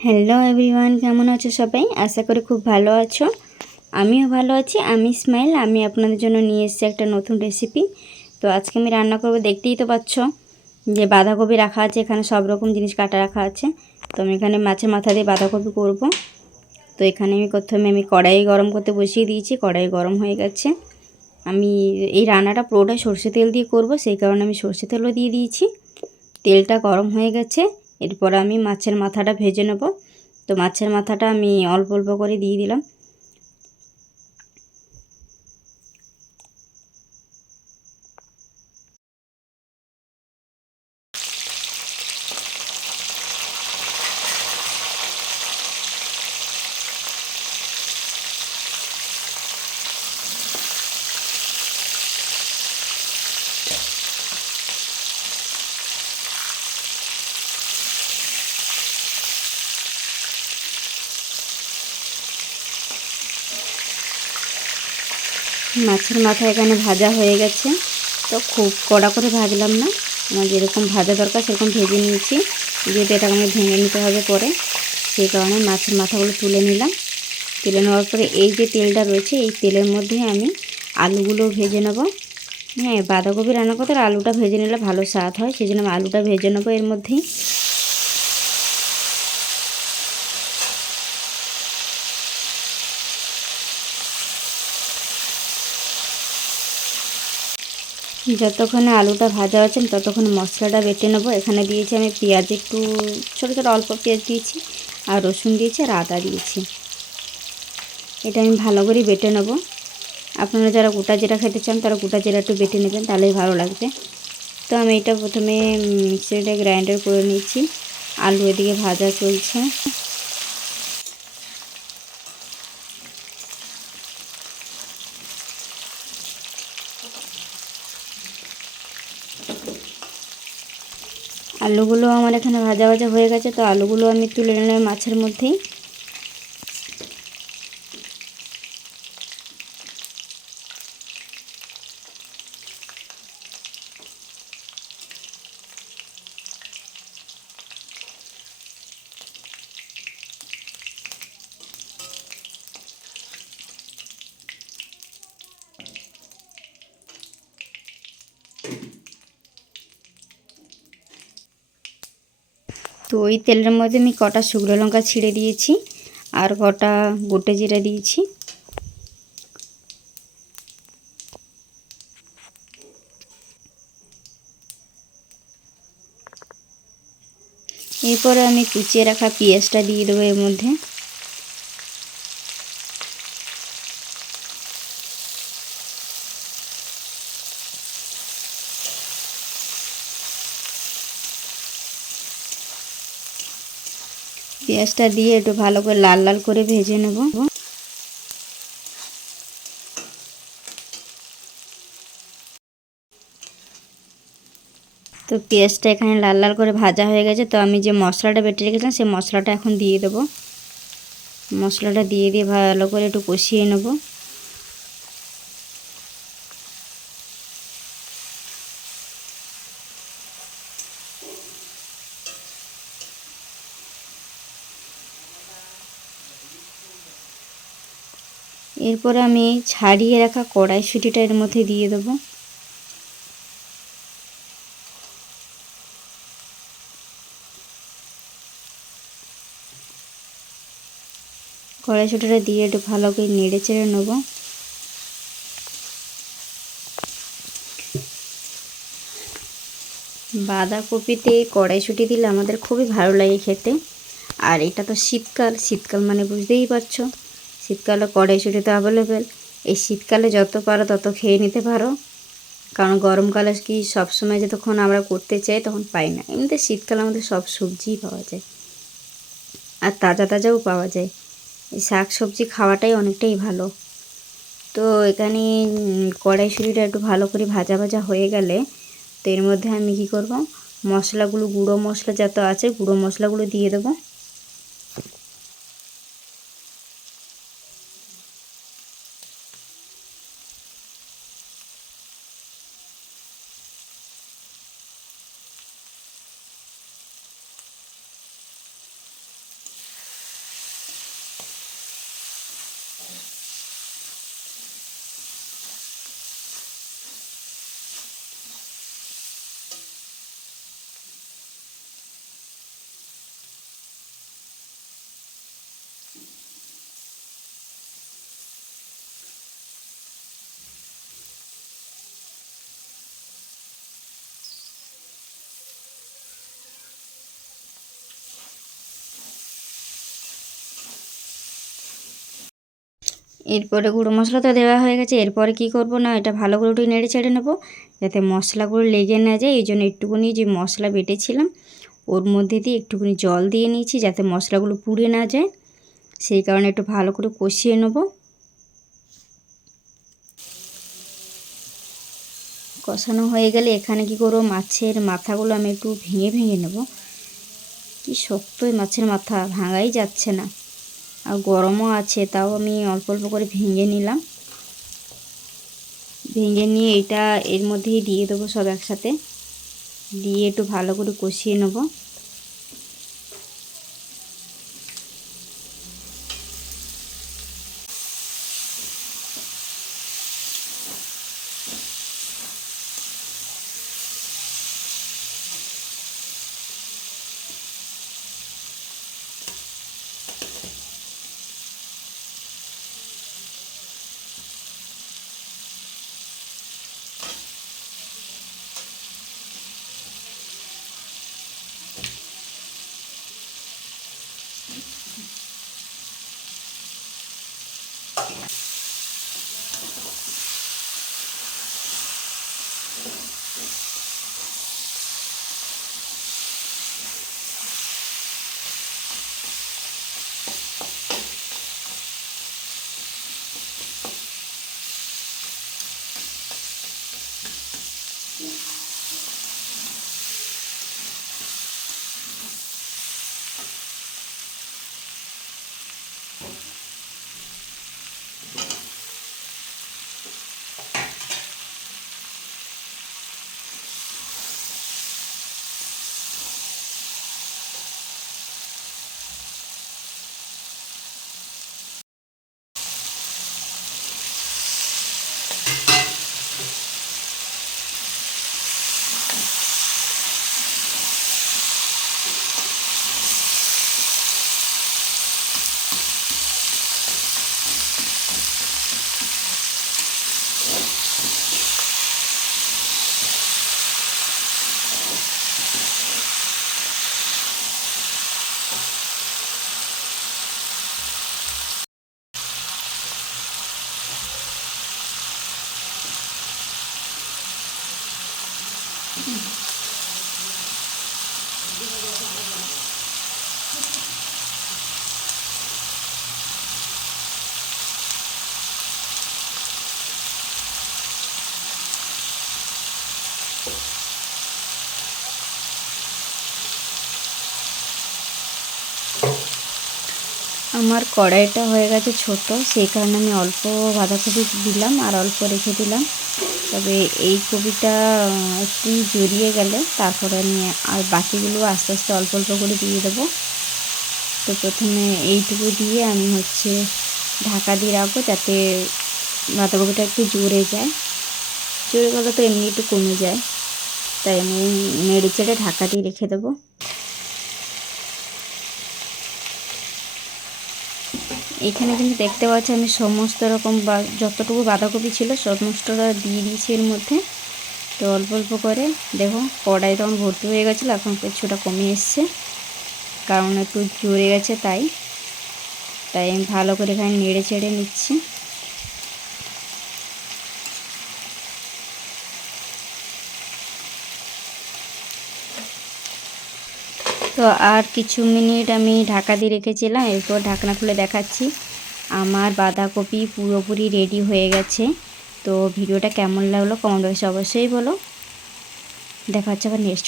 Hello everyone কেমন আছো সবাই? আশা করি খুব ভালো আছো। আমিও ভালো আছি। আমি স্মাইল আমি আপনাদের জন্য নিয়ে এসেছি একটা নতুন রেসিপি তো আজকে আমি রান্না করব, দেখতেই তো পাচ্ছ যে বাঁধাকপি রাখা আছে, এখানে সব রকম জিনিস কাটা রাখা আছে। তো আমি এখানে মাছের মাথা দিয়ে বাঁধাকপি করব। তো এখানে আমি প্রথমে আমি কড়াই গরম করতে বসিয়ে দিয়েছি। কড়াই গরম হয়ে গেছে। আমি এই রান্নাটা পুরোটাই সর্ষে তেল দিয়ে করব। সেই কারণে আমি সর্ষে তেলও দিয়ে দিয়েছি। তেলটা গরম হয়ে গেছে। এরপর আমি মাছের মাথাটা ভেজে নেব। তো মাছের মাথাটা আমি অল্প অল্প করে দিয়ে দিলাম। মাছের মাথা এখানে ভাজা হয়ে গেছে। তো খুব কড়া করে ভাজলাম না। আমার যেরকম ভাজা দরকার সেরকম ভেজে নিয়েছি। যেহেতু এটা আমাকে ভেঙে নিতে হবে পরে, সেই কারণে মাছের মাথাগুলো তুলে নিলাম। তুলে নেওয়ার পরে এই যে তেলটা রয়েছে, এই তেলের মধ্যে আমি আলুগুলো ভেজে নেব। হ্যাঁ বাঁধাকপি রান্না করতে আলুটা ভেজে নিলে ভালো স্বাদ হয়। সেই জন্য আমি আলুটা ভেজে নেব এর মধ্যেই। যতক্ষণে আলুটা ভাজা হচ্ছে ততক্ষণ মশলাটা বেটে নেব। এখানে দিয়েছি আমি পেঁয়াজ, একটু ছোটো ছোটো অল্প পেঁয়াজ দিয়েছি, আর রসুন দিয়েছি, আর আদা দিয়েছি। এটা আমি ভালো করে বেটে নেব। আপনারা যারা গোটা জিরা খেতে চান, তারা গোটা জিরা একটু বেটে নেবেন, তাহলেই ভালো লাগবে। তো আমি এটা প্রথমে মিক্সিটা গ্রাইন্ডার করে নিয়েছি। আলু এদিকে ভাজা চলছে। আলুগুলো আমার এখানে ভাজা ভাজা হয়ে গেছে তো আলুগুলো আমি তুলে নিলাম মাছের মধ্যেই। ওই তেলের মধ্যে আমি কটা শুকনো লঙ্কা ছিঁড়ে দিয়েছি আর কটা গোটে জিরা দিয়েছি। এরপরে আমি কুচিয়ে রাখা পেঁয়াজটা দিয়ে দেবো এর মধ্যে। পেঁয়াজটা দিয়ে একটু ভালো করে লাল লাল করে ভেজে নেব। তো পেঁয়াজটা এখানে লাল লাল করে ভাজা হয়ে গেছে, তো আমি যে মশলাটা বেটে রেখেছিলাম সেই মশলাটা এখন দিয়ে দেবো। মশলাটা দিয়ে দিয়ে ভালো করে একটু কষিয়ে নেব। এরপরে আমি ছাড়িয়ে রাখা কড়াইশুঁটিটা এর মধ্যে দিয়ে দেবো। কড়াইশুঁটিটা দিয়ে একটু ভালো করে নেড়ে চেড়ে নেব। বাঁধাকপিতে কড়াইশুঁটি দিলে আমাদের খুবই ভালো লাগে খেতে। আর এটা তো শীতকাল শীতকাল মানে বুঝতেই পারছ। শীতকালে কড়াইশুঁটি তো অ্যাভেলেবেল এই শীতকালে যত পারো তত খেয়ে নিতে পারো। কারণ গরমকালে কি সবসময় যতক্ষণ আমরা করতে চাই তখন পাই না। এমনিতে শীতকালে আমাদের সব সবজিই পাওয়া যায়। আর তাজা তাজাও পাওয়া যায়। এই শাক সবজি খাওয়াটাই অনেকটাই ভালো। তো এখানে কড়াইশুঁটিটা একটু ভালো করে ভাজা ভাজা হয়ে গেলে তো এর মধ্যে আমি কী করব? মশলাগুলো, গুঁড়ো মশলা যত আছে গুঁড়ো মশলাগুলো দিয়ে দেবো। এরপরে গুঁড়ো মশলা তো দেওয়া হয়ে গেছে, এরপরে কি করব না, এটা ভালো করে একটু নেড়ে ছেড়ে নেব, যাতে মশলাগুলো লেগে না যায়, এই জন্য একটুখানি যে মশলা বেটেছিলাম, ওর মধ্যে দিয়ে একটুখানি জল দিয়ে নিয়েছি, যাতে মশলাগুলো পুড়ে না যায়, সেই কারণে একটু ভালো করে কষিয়ে নেব। কষানো হয়ে গেলে এখানে কি করব, মাছের মাথাগুলো আমি একটু ভেঙে ভেঙে নেব। কি শক্তই মাছের মাথা, ভাঙাই যাচ্ছে না। আর গরমও আছে, তাও আমি অল্প অল্প করে ভেঙে নিলাম। ভেঙে নিয়ে এটা এর মধ্যেই দিয়ে দেবো সব একসাথে। দিয়ে একটু ভালো করে কষিয়ে নেব। আমার কড়াইটা হয়ে গেছে ছোট, সেই কারণে আমি অল্প বাঁধাকপি দিলাম আর অল্প রেখে দিলাম। তবে এই কপিটা একটু জড়িয়ে গেলে তারপরে আমি আর বাকিগুলো আস্তে আস্তে অল্প অল্প করে দিয়ে দেবো। তো প্রথমে এইটুকু দিয়ে আমি হচ্ছে ঢাকা দিয়ে রাখব যাতে বাঁধাকপিটা একটু জুড়ে যায়। জুড়ে গেলে তো এমনি একটু কমে যায়। তাই আমি নেড়ে চেড়ে ঢাকা দিয়ে রেখে দেবো। এখানে কিন্তু দেখতে পাচ্ছি আমি সমস্ত রকম বা যতটুকু বাঁধাকপি ছিল সমস্তটা দিয়ে দিয়েছি এর মধ্যে। তো অল্প অল্প করে। দেখো, কড়াই তখন ভর্তি হয়ে গেছিল, এখন কিছুটা কমে এসছে। কারণ একটু জোরে গেছে তাই। তাই আমি ভালো করে এখানে নেড়ে চেড়ে নিচ্ছি। তো আর কিছু মিনিট আমি ঢাকা দিয়ে রেখেছিলাম, এরপর ঢাকনা খুলে দেখাচ্ছি। আমার বাঁধাকপি পুরোপুরি রেডি হয়ে গেছে। তো ভিডিওটা কেমন লাগল কমেন্ট বক্সে অবশ্যই বলো। দেখা হচ্ছে আবার নেক্সট